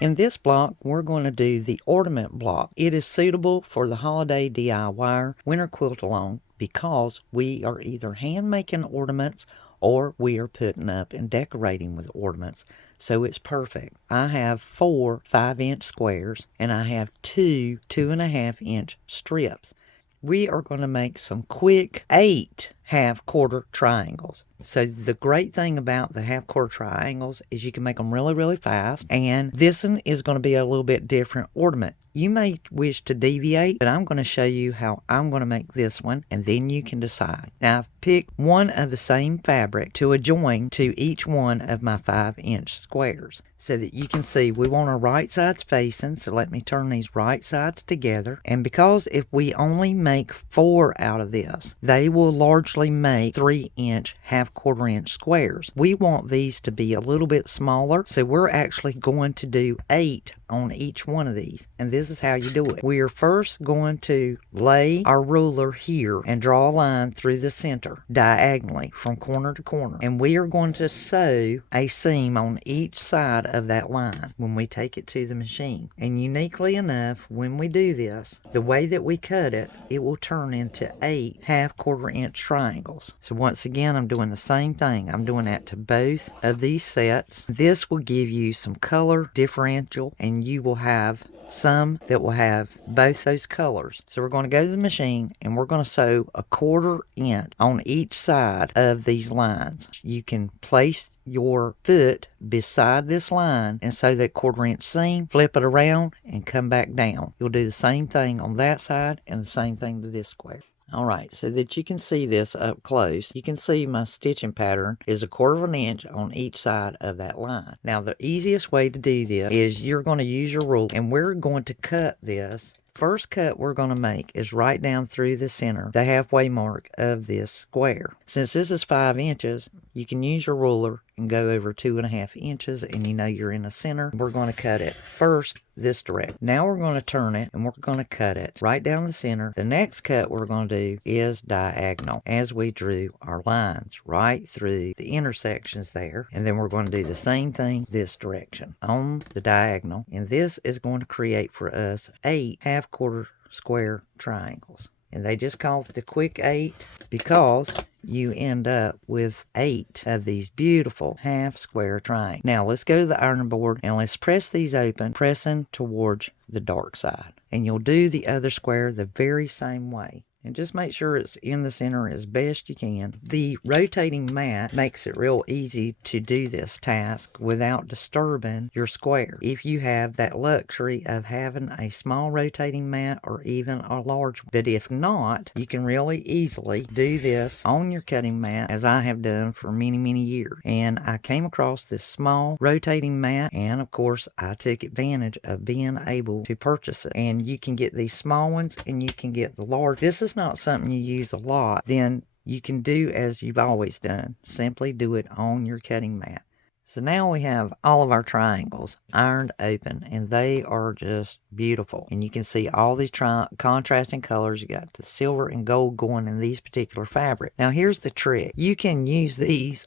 In this block, we're going to do the ornament block. It is suitable for the holiday DIYer winter quilt along because we are either hand making ornaments or we are putting up and decorating with ornaments. So it's perfect. I have 4 5-inch squares and I have 2 2.5-inch strips. We are going to make some quick 8 half-quarter triangles. So the great thing about the half-quarter triangles is you can make them really, really fast. And this one is going to be a little bit different ornament. You may wish to deviate, but I'm going to show you how I'm going to make this one, and then you can decide. Now, I've picked one of the same fabric to adjoin to each one of my 5-inch squares so that you can see we want our right sides facing. So let me turn these right sides together. And because if we only make 4 out of this, they will largely make 3-inch half-quarter inch squares. We want these to be a little bit smaller, so we're actually going to do 8 on each one of these. And this is how you do it. We are first going to lay our ruler here and draw a line through the center diagonally from corner to corner. And we are going to sew a seam on each side of that line when we take it to the machine. And uniquely enough, when we do this, the way that we cut it, it will turn into 8 half-quarter inch triangles. So once again, I'm doing the same thing. I'm doing that to both of these sets. This will give you some color differential, and you will have some that will have both those colors. So we're going to go to the machine and we're going to sew a 1/4 inch on each side of these lines. You can place your foot beside this line and sew that 1/4 inch seam, flip it around and come back down. You'll do the same thing on that side and the same thing to this square. Alright, so that you can see this up close, you can see my stitching pattern is 1/4 inch on each side of that line. Now the easiest way to do this is you're going to use your ruler and we're going to cut this. First cut we're going to make is right down through the center, the halfway mark of this square. Since this is 5 inches, you can use your ruler and go over 2.5 inches and you know you're in the center. We're going to cut it first this direction. Now we're going to turn it and we're going to cut it right down the center. The next cut we're going to do is diagonal as we drew our lines right through the intersections there. And then we're going to do the same thing this direction on the diagonal. And this is going to create for us 8 half-quarter square triangles. And they just call it the quick 8 because you end up with 8 of these beautiful half square triangles. Now let's go to the ironing board and let's press these open, pressing towards the dark side. And you'll do the other square the very same way. And just make sure it's in the center as best you can. The rotating mat makes it real easy to do this task without disturbing your square. If you have that luxury of having a small rotating mat or even a large one. But if not, you can really easily do this on your cutting mat as I have done for many, many years. And I came across this small rotating mat and of course I took advantage of being able to purchase it. And you can get these small ones and you can get the large. This is not something you use a lot, then you can do as you've always done. Simply do it on your cutting mat. So now we have all of our triangles ironed open and they are just beautiful. And you can see all these contrasting colors. You got the silver and gold going in these particular fabric. Now here's the trick. You can use these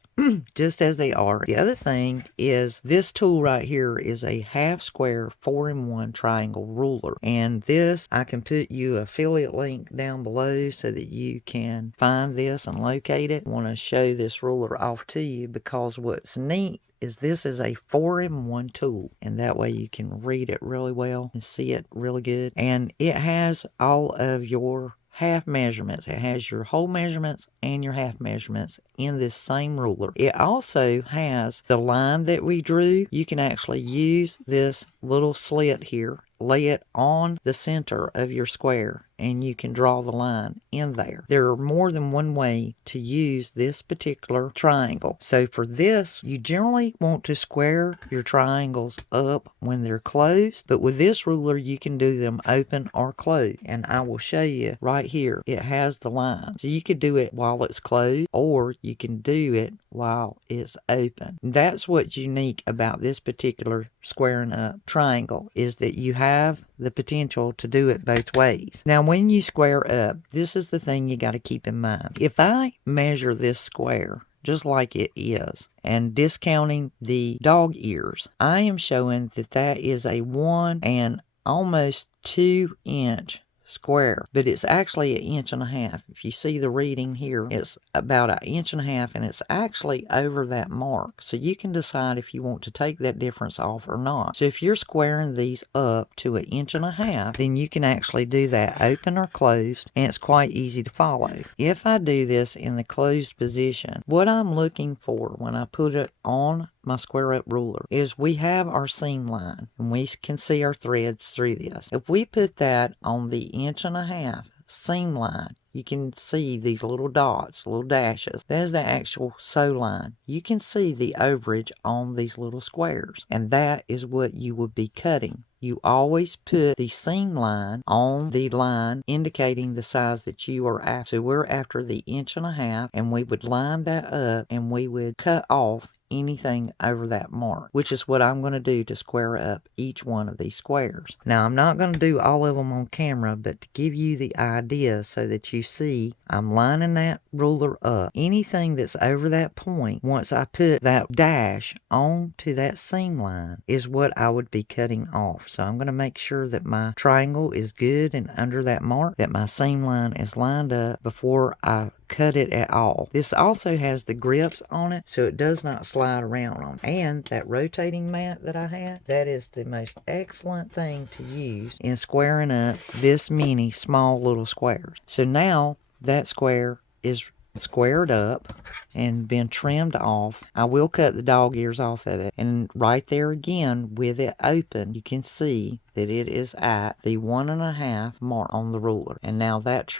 just as they are. The other thing is this tool right here is a half square 4-in-1 triangle ruler. And this, I can put you an affiliate link down below so that you can find this and locate it. I want to show this ruler off to you because what's neat is this is a 4-in-1 tool, and that way you can read it really well and see it really good. And it has all of your half measurements. It has your whole measurements and your half measurements in this same ruler. It also has the line that we drew. You can actually use this little slit here, lay it on the center of your square, and you can draw the line in there. There are more than one way to use this particular triangle. So for this, you generally want to square your triangles up when they're closed, but with this ruler, you can do them open or closed. And I will show you right here. It has the line. So you could do it while it's closed, or you can do it while it's open. That's what's unique about this particular squaring up triangle, is that you have the potential to do it both ways. Now when you square up, this is the thing you got to keep in mind. If I measure this square just like it is. And discounting the dog ears, I am showing that that is a 1 and almost 2 inch square, but it's actually 1.5 inches. If you see the reading here, it's about 1.5 inches, and it's actually over that mark. So you can decide if you want to take that difference off or not. So if you're squaring these up to 1.5 inches, then you can actually do that open or closed, and it's quite easy to follow. If I do this in the closed position, what I'm looking for when I put it on my square up ruler is we have our seam line, and we can see our threads through this. If we put that on the 1.5 inch seam line, you can see these little dots, little dashes. There's the actual sew line. You can see the overage on these little squares, and that is what you would be cutting. You always put the seam line on the line indicating the size that you are after. So we're after the 1.5 inches, and we would line that up, and we would cut off anything over that mark, which is what I'm going to do to square up each one of these squares. Now, I'm not going to do all of them on camera, but to give you the idea so that you see, I'm lining that ruler up. Anything that's over that point, once I put that dash onto that seam line, is what I would be cutting off. So I'm going to make sure that my triangle is good and under that mark, that my seam line is lined up before I cut it at all. This also has the grips on it, so it does not slide around on. And that rotating mat that I had, that is the most excellent thing to use in squaring up this many small little squares. So now that square is squared up and been trimmed off. I will cut the dog ears off of it, and right there again with it open, you can see that it is at the 1.5 mark on the ruler. And now that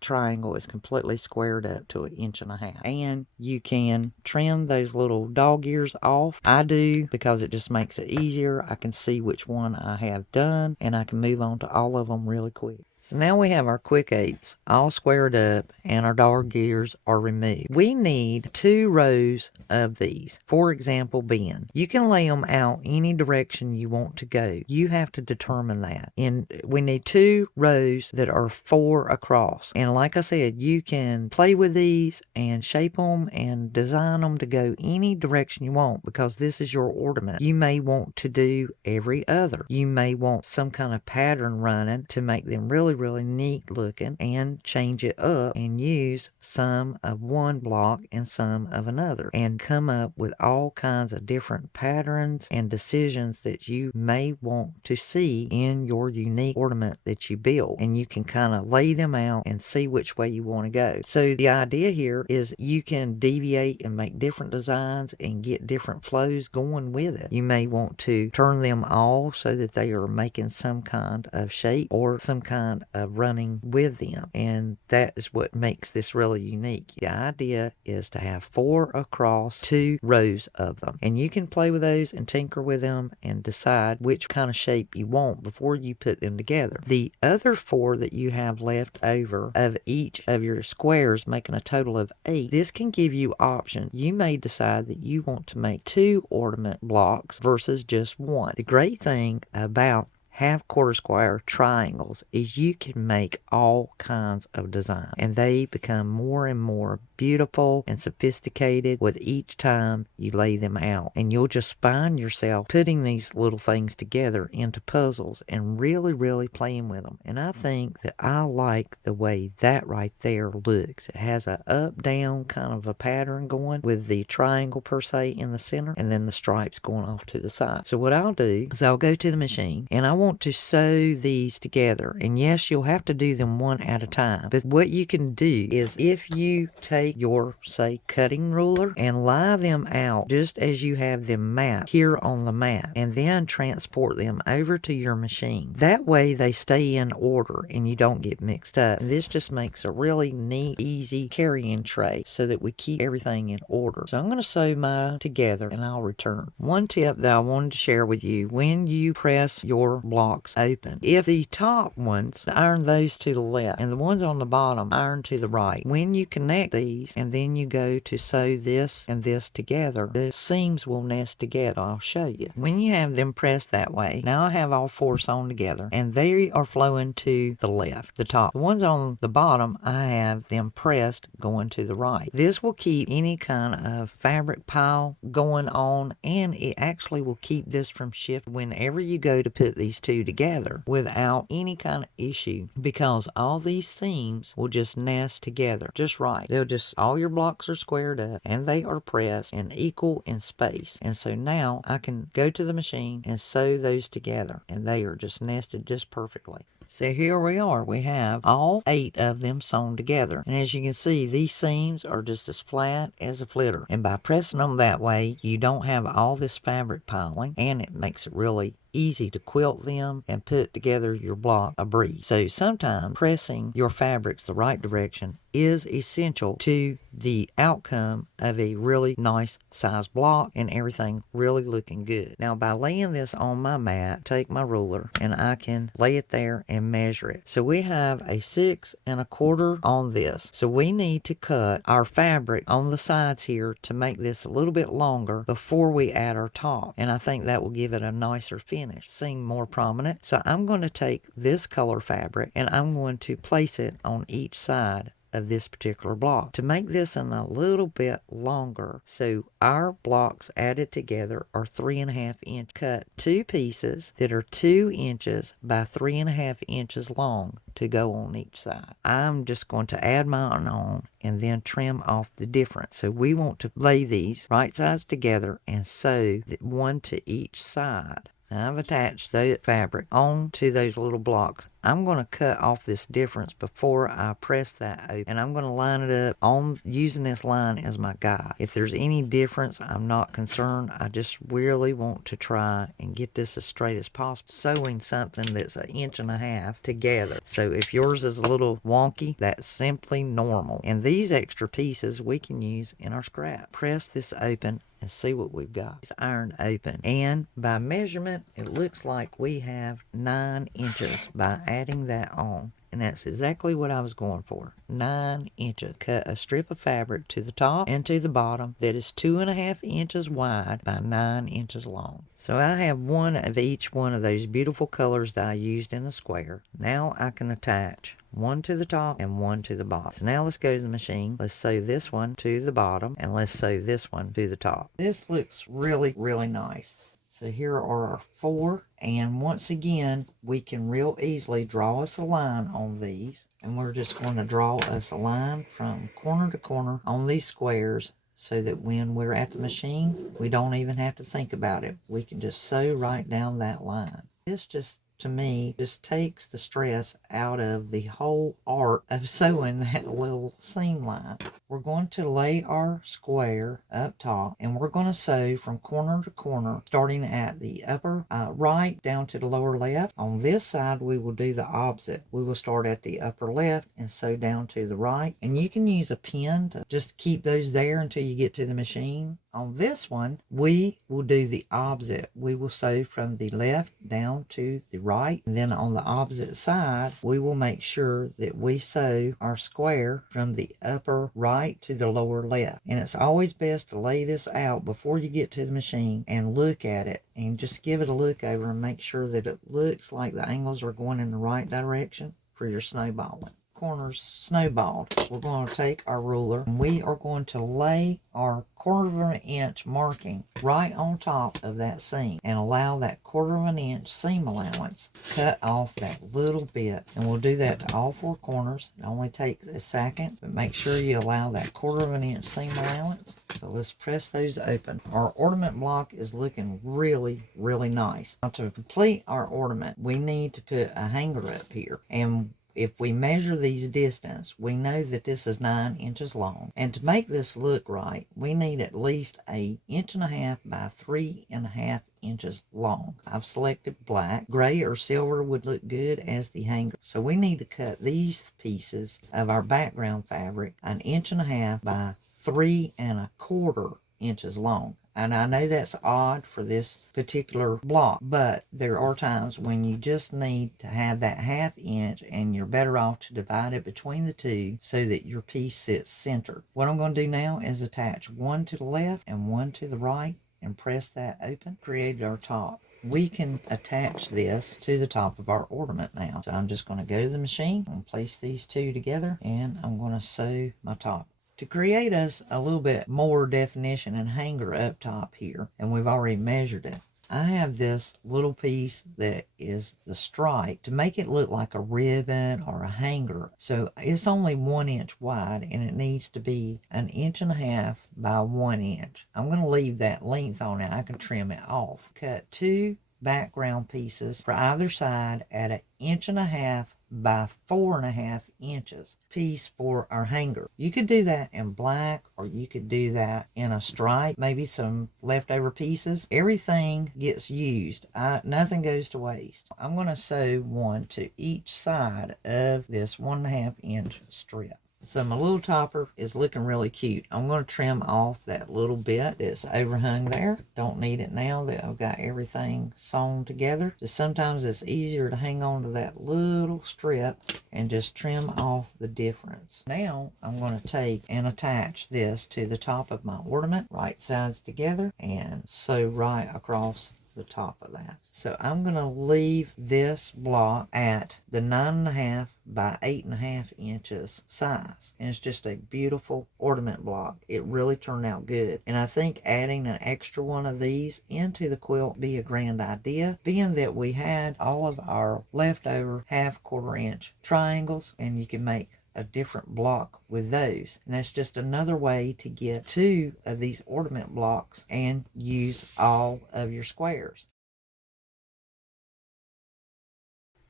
triangle is completely squared up to 1.5 inches. And you can trim those little dog ears off. I do, because it just makes it easier. I can see which one I have done, and I can move on to all of them really quick. So now we have our quick 8s all squared up, and our dog ears are removed. We need 2 rows of these. For example, Ben. You can lay them out any direction you want to go. You have to determine that. And we need 2 rows that are 4 across. And like I said, you can play with these and shape them and design them to go any direction you want, because this is your ornament. You may want to do every other. You may want some kind of pattern running to make them really neat looking, and change it up and use some of one block and some of another, and come up with all kinds of different patterns and decisions that you may want to see in your unique ornament that you build. And you can kind of lay them out and see which way you want to go. So the idea here is you can deviate and make different designs and get different flows going with it. You may want to turn them all so that they are making some kind of shape or some kind of running with them, and that is what makes this really unique. The idea is to have 4 across, 2 rows of them, and you can play with those and tinker with them and decide which kind of shape you want before you put them together. The other 4 that you have left over of each of your squares, making a total of 8, this can give you options. You may decide that you want to make 2 ornament blocks versus just 1. The great thing about half-quarter square triangles is you can make all kinds of designs, and they become more and more beautiful and sophisticated with each time you lay them out. And you'll just find yourself putting these little things together into puzzles and really playing with them. And I think that I like the way that right there looks. It has a up-down kind of a pattern going with the triangle per se in the center, and then the stripes going off to the side. So what I'll do is I'll go to the machine, and I want to sew these together. And yes, you'll have to do them one at a time, but what you can do is, if you take your, say, cutting ruler and lie them out just as you have them mapped here on the mat, and then transport them over to your machine, that way they stay in order and you don't get mixed up. And this just makes a really neat, easy carrying tray so that we keep everything in order. So I'm going to sew mine together, and I'll return. One tip that I wanted to share with you: when you press your blocks open. If the top ones, iron those to the left, and the ones on the bottom, iron to the right. When you connect these, and then you go to sew this and this together, the seams will nest together. I'll show you. When you have them pressed that way, now I have all four sewn together, and they are flowing to the left, the top. The ones on the bottom, I have them pressed going to the right. This will keep any kind of fabric pile going on, and it actually will keep this from shifting whenever you go to put these two together without any kind of issue, because all these seams will just nest together just right. They'll just, all your blocks are squared up and they are pressed and equal in space. And so now I can go to the machine and sew those together, and they are just nested just perfectly. So here we are. We have all 8 of them sewn together. And as you can see, these seams are just as flat as a flitter. And by pressing them that way, you don't have all this fabric piling, and it makes it really easy to quilt them and put together your block a breeze. So sometimes pressing your fabrics the right direction is essential to the outcome of a really nice size block and everything really looking good. Now by laying this on my mat, take my ruler and I can lay it there and measure it. So we have a 6 1/4 on this. So we need to cut our fabric on the sides here to make this a little bit longer before we add our top. And I think that will give it a nicer finish, seem more prominent. So I'm going to take this color fabric and I'm going to place it on each side of this particular block to make this in a little bit longer. So our blocks added together are 3 1/2 inch. Cut 2 pieces that are 2 inches by 3 1/2 inches long to go on each side. I'm just going to add mine on and then trim off the difference. So we want to lay these right sides together and sew one to each side. Now I've attached the fabric onto those little blocks. I'm going to cut off this difference before I press that open, and I'm going to line it up on using this line as my guide. If there's any difference, I'm not concerned. I just really want to try and get this as straight as possible, sewing something that's 1.5 inches together. So if yours is a little wonky, that's simply normal. And these extra pieces we can use in our scrap. Press this open and see what we've got. It's ironed open, and by measurement it looks like we have 9 inches by adding that on, and that's exactly what I was going for. 9 inches. Cut a strip of fabric to the top and to the bottom that is 2 1/2 inches wide by 9 inches long. So I have one of each one of those beautiful colors that I used in the square. Now I can attach one to the top and one to the bottom. So now let's go to the machine. Let's sew this one to the bottom and let's sew this one to the top. This looks really, really nice. So here are our 4, and once again we can real easily draw us a line on these, and we're just going to draw us a line from corner to corner on these squares, so that when we're at the machine we don't even have to think about it. We can just sew right down that line. This just, to me, just takes the stress out of the whole art of sewing that little seam line. We're going to lay our square up top, and we're going to sew from corner to corner, starting at the upper right down to the lower left. On this side we will do the opposite. We will start at the upper left and sew down to the right, and you can use a pin to just keep those there until you get to the machine. On this one, we will do the opposite. We will sew from the left down to the right. And then on the opposite side, we will make sure that we sew our square from the upper right to the lower left. And it's always best to lay this out before you get to the machine and look at it and just give it a look over and make sure that it looks like the angles are going in the right direction for your snowballing. Corners snowballed. We're going to take our ruler and we are going to lay our 1/4 inch marking right on top of that seam and allow that 1/4 inch seam allowance. Cut off that little bit, and we'll do that to all 4 corners. It only takes a second, but make sure you allow that 1/4 inch seam allowance. So let's press those open. Our ornament block is looking really, really nice. Now to complete our ornament, we need to put a hanger up here, and if we measure these distance, we know that this is 9 inches long. And to make this look right, we need at least 1.5 inches by 3 1/2 inches long. I've selected black. Gray or silver would look good as the hanger. So we need to cut these pieces of our background fabric 1.5 inches by 3 1/4 inches long. And I know that's odd for this particular block, but there are times when you just need to have that 1/2 inch, and you're better off to divide it between the two so that your piece sits centered. What I'm going to do now is attach one to the left and one to the right and press that open. Created our top. We can attach this to the top of our ornament now. So I'm just going to go to the machine and place these two together, and I'm going to sew my top. To create us a little bit more definition and hanger up top here, and we've already measured it, I have this little piece that is the stripe to make it look like a ribbon or a hanger. So it's only 1 inch wide, and it needs to be 1.5 inches by 1 inch. I'm going to leave that length on it. I can trim it off. Cut 2 background pieces for either side at 1.5 inches by 4.5 inches piece for our hanger. You could do that in black, or you could do that in a stripe, maybe some leftover pieces. Everything gets used. Nothing goes to waste. I'm going to sew one to each side of this 1.5 inch strip. So my little topper is looking really cute. I'm going to trim off that little bit that's overhung there. Don't need it now that I've got everything sewn together. Just sometimes it's easier to hang on to that little strip and just trim off the difference. Now I'm going to take and attach this to the top of my ornament, right sides together, and sew right across the top of that. So I'm going to leave this block at the 9.5 by 8.5 inches size, and it's just a beautiful ornament block. It really turned out good, and I think adding an extra one of these into the quilt be a grand idea, being that we had all of our leftover 1/4 inch triangles, and you can make a different block with those. And that's just another way to get 2 of these ornament blocks and use all of your squares.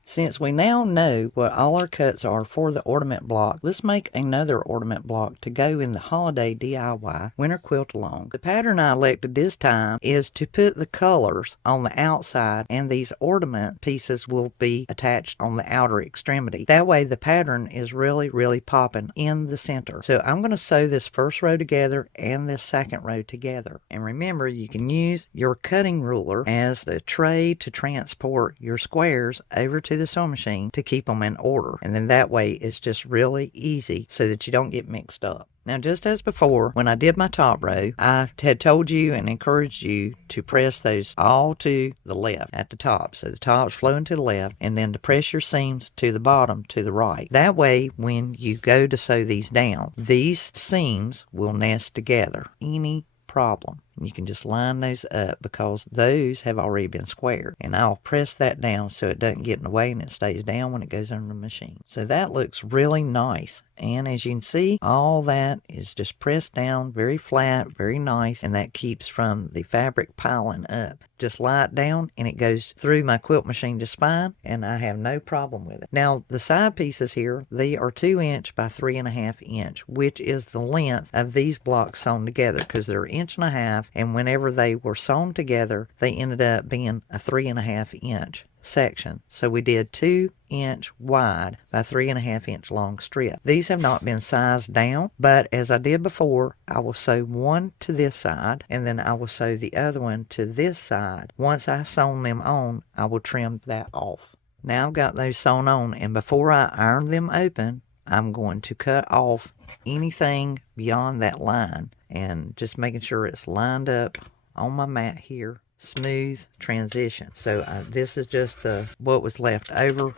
Since we now know what all our cuts are for the ornament block, let's make another ornament block to go in the holiday DIY winter quilt along. The pattern I elected this time is to put the colors on the outside, and these ornament pieces will be attached on the outer extremity. That way the pattern is really popping in the center. So I'm going to sew this first row together and this second row together. And remember, you can use your cutting ruler as the tray to transport your squares over to the sewing machine to keep them in order, and then that way it's just really easy so that you don't get mixed up. Now, just as before, when I did my top row, I had told you and encouraged you to press those all to the left at the top, so the top's flowing to the left, and then to press your seams to the bottom to the right. That way, when you go to sew these down, these seams will nest together. Any problem, you can just line those up because those have already been squared, and I'll press that down so it doesn't get in the way and it stays down when it goes under the machine. So that looks really nice, and as you can see, all that is just pressed down very flat, very nice, and that keeps from the fabric piling up. Just lie it down and it goes through my quilt machine just fine, and I have no problem with it. Now the side pieces here, they are 2 inch by 3.5 inch, which is the length of these blocks sewn together, because they're 1.5 inches, and whenever they were sewn together they ended up being a 3.5 inch section. So we did 2 inch wide by 3.5 inch long strip. These have not been sized down, but as I did before, I will sew one to this side and then I will sew the other one to this side. Once I sewn them on, I will trim that off. Now I've got those sewn on, and before I iron them open, I'm going to cut off anything beyond that line, and just making sure it's lined up on my mat here. Smooth transition. So this is just what was left over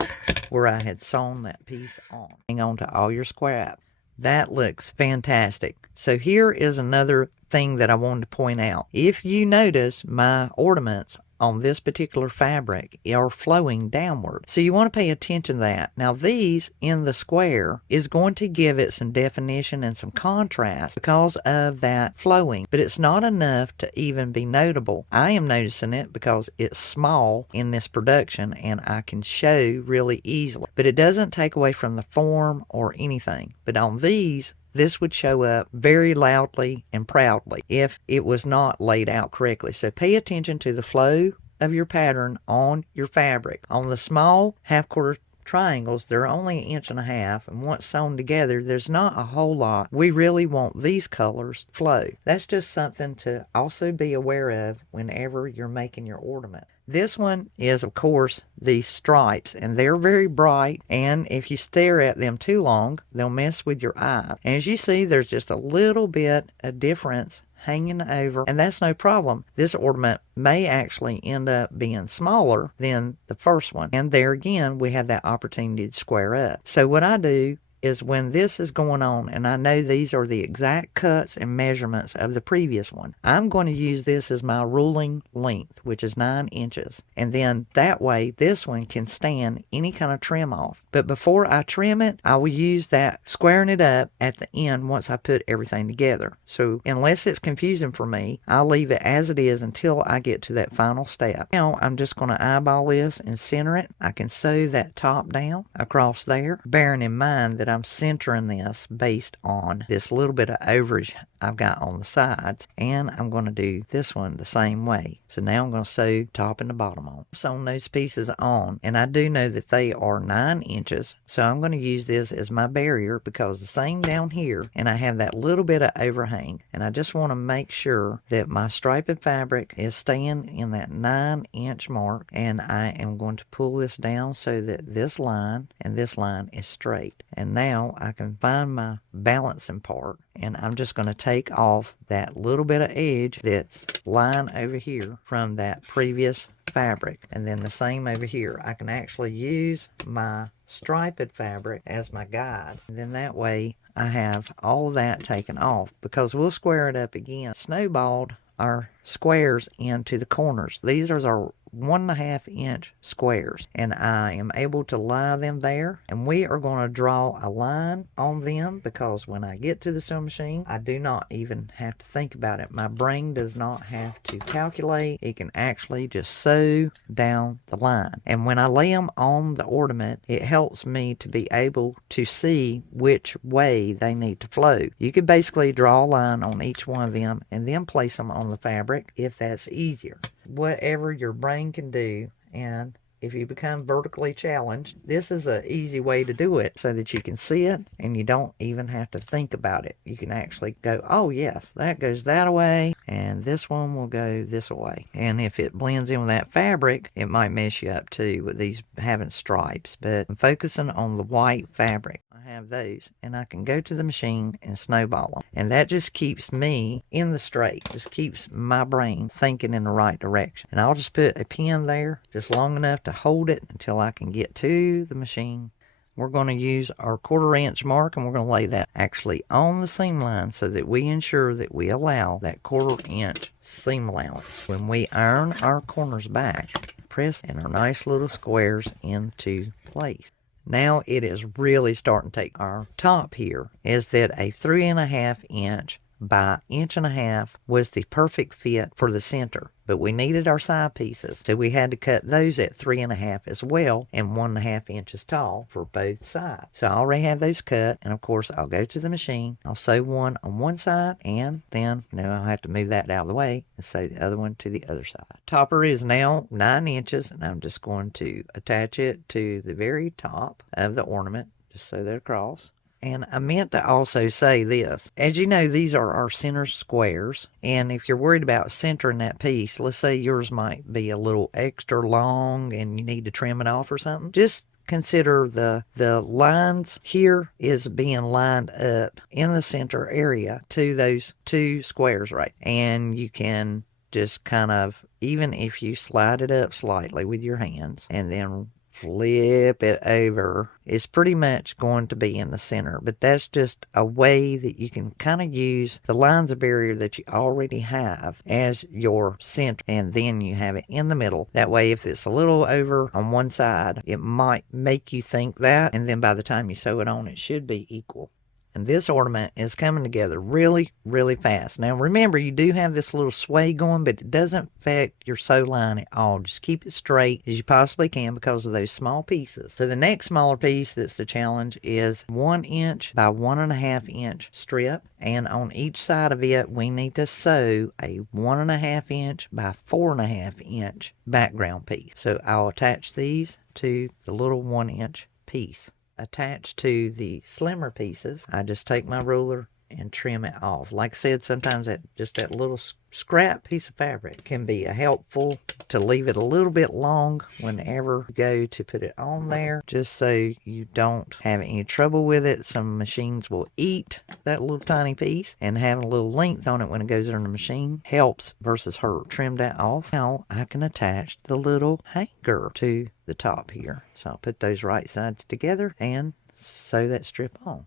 where I had sewn that piece on. Hang on to all your scrap. That looks fantastic. So here is another thing that I wanted to point out. If you notice, my ornaments on this particular fabric are flowing downward. So you want to pay attention to that. Now these in the square is going to give it some definition and some contrast because of that flowing, but it's not enough to even be notable. I am noticing it because it's small in this production and I can show really easily, but it doesn't take away from the form or anything. But on these, this would show up very loudly and proudly if it was not laid out correctly. So pay attention to the flow of your pattern on your fabric. On the small 1/2 quarter triangles, they're only 1.5 inches, and once sewn together, there's not a whole lot. We really want these colors to flow. That's just something to also be aware of whenever you're making your ornament. This one is, of course, these stripes, and they're very bright, and if you stare at them too long, they'll mess with your eye. And as you see, there's just a little bit of difference hanging over, and that's no problem. This ornament may actually end up being smaller than the first one, and there again, we have that opportunity to square up. So what I do is when this is going on, and I know these are the exact cuts and measurements of the previous one, I'm going to use this as my ruling length, which is 9 inches. And then that way, this one can stand any kind of trim off. But before I trim it, I will use that squaring it up at the end once I put everything together. So unless it's confusing for me, I'll leave it as it is until I get to that final step. Now I'm just going to eyeball this and center it. I can sew that top down across there, bearing in mind that I'm centering this based on this little bit of overage I've got on the sides, and I'm going to do this one the same way. So now I'm going to sew top and the bottom on. Sewn those pieces on, and I do know that they are 9 inches, so I'm going to use this as my barrier because the same down here, and I have that little bit of overhang, and I just want to make sure that my striped fabric is staying in that 9-inch mark, and I am going to pull this down so that this line and this line is straight. And now I can find my balancing part, and I'm just going to take off that little bit of edge that's lying over here from that previous fabric, and then the same over here. I can actually use my striped fabric as my guide, and then that way I have all of that taken off, because we'll square it up again. Snowballed our squares into the corners. These are our 1.5-inch squares, and I am able to lie them there, and we are going to draw a line on them because when I get to the sewing machine, I do not even have to think about it. My brain does not have to calculate. It can actually just sew down the line, and when I lay them on the ornament, it helps me to be able to see which way they need to flow. You could basically draw a line on each one of them and then place them on the fabric if that's easier. Whatever your brain can do, and if you become vertically challenged, this is an easy way to do it so that you can see it and you don't even have to think about it. You can actually go, oh yes, that goes that way, and this one will go this way. And if it blends in with that fabric, it might mess you up too with these having stripes, but I'm focusing on the white fabric. I have those, and I can go to the machine and snowball them, and that just keeps me in the straight, just keeps my brain thinking in the right direction. And I'll just put a pin there just long enough to hold it until I can get to the machine. We're going to use our 1/4-inch mark, and we're going to lay that actually on the seam line so that we ensure that we allow that 1/4-inch seam allowance. When we iron our corners back, press in our nice little squares into place. Now it is really starting to take. Our top here is that a 3.5-inch by 1.5 inches was the perfect fit for the center, but we needed our side pieces, so we had to cut those at 3.5 as well, and 1.5 inches tall for both sides. So I already have those cut, and of course I'll go to the machine, I'll sew one on one side, and then I'll have to move that out of the way and sew the other one to the other side. Topper is now 9 inches, and I'm just going to attach it to the very top of the ornament, just sew that across. And I meant to also say this. As you know, these are our center squares. And if you're worried about centering that piece, let's say yours might be a little extra long and you need to trim it off or something, just consider the lines here is being lined up in the center area to those two squares, right? And you can just kind of, even if you slide it up slightly with your hands and then flip it over, it's pretty much going to be in the center. But that's just a way that you can kind of use the lines of barrier that you already have as your center, and then you have it in the middle. That way, if it's a little over on one side, it might make you think that, and then by the time you sew it on, it should be equal. And this ornament is coming together really, really fast. Now remember, you do have this little sway going, but it doesn't affect your sew line at all. Just keep it straight as you possibly can because of those small pieces. So the next smaller piece that's the challenge is 1 inch by 1.5 inch strip. And on each side of it, we need to sew a 1.5 inch by 4.5 inch background piece. So I'll attach these to the little 1 inch piece attached to the slimmer pieces, I just take my ruler and trim it off. Like I said, sometimes that little scrap piece of fabric can be helpful to leave it a little bit long whenever you go to put it on there, just so you don't have any trouble with it. Some machines will eat that little tiny piece, and having a little length on it when it goes in the machine helps versus hurt. Trim that off. Now I can attach the little hanger to the top here. So I'll put those right sides together and sew that strip on.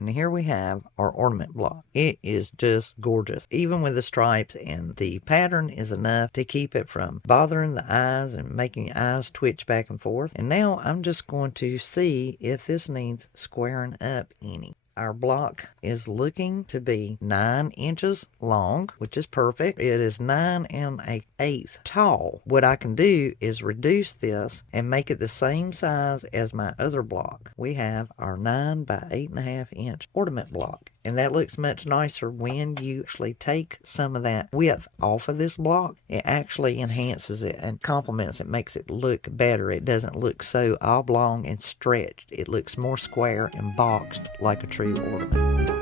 And here we have our ornament block. It is just gorgeous. Even with the stripes, and the pattern is enough to keep it from bothering the eyes and making your eyes twitch back and forth. And now I'm just going to see if this needs squaring up any. Our block is looking to be 9 inches long, which is perfect. It is 9 1/8 tall. What I can do is reduce this and make it the same size as my other block. We have our 9 by 8.5 inch ornament block. And that looks much nicer when you actually take some of that width off of this block. It actually enhances it and complements it, makes it look better. It doesn't look so oblong and stretched. It looks more square and boxed like a true ornament.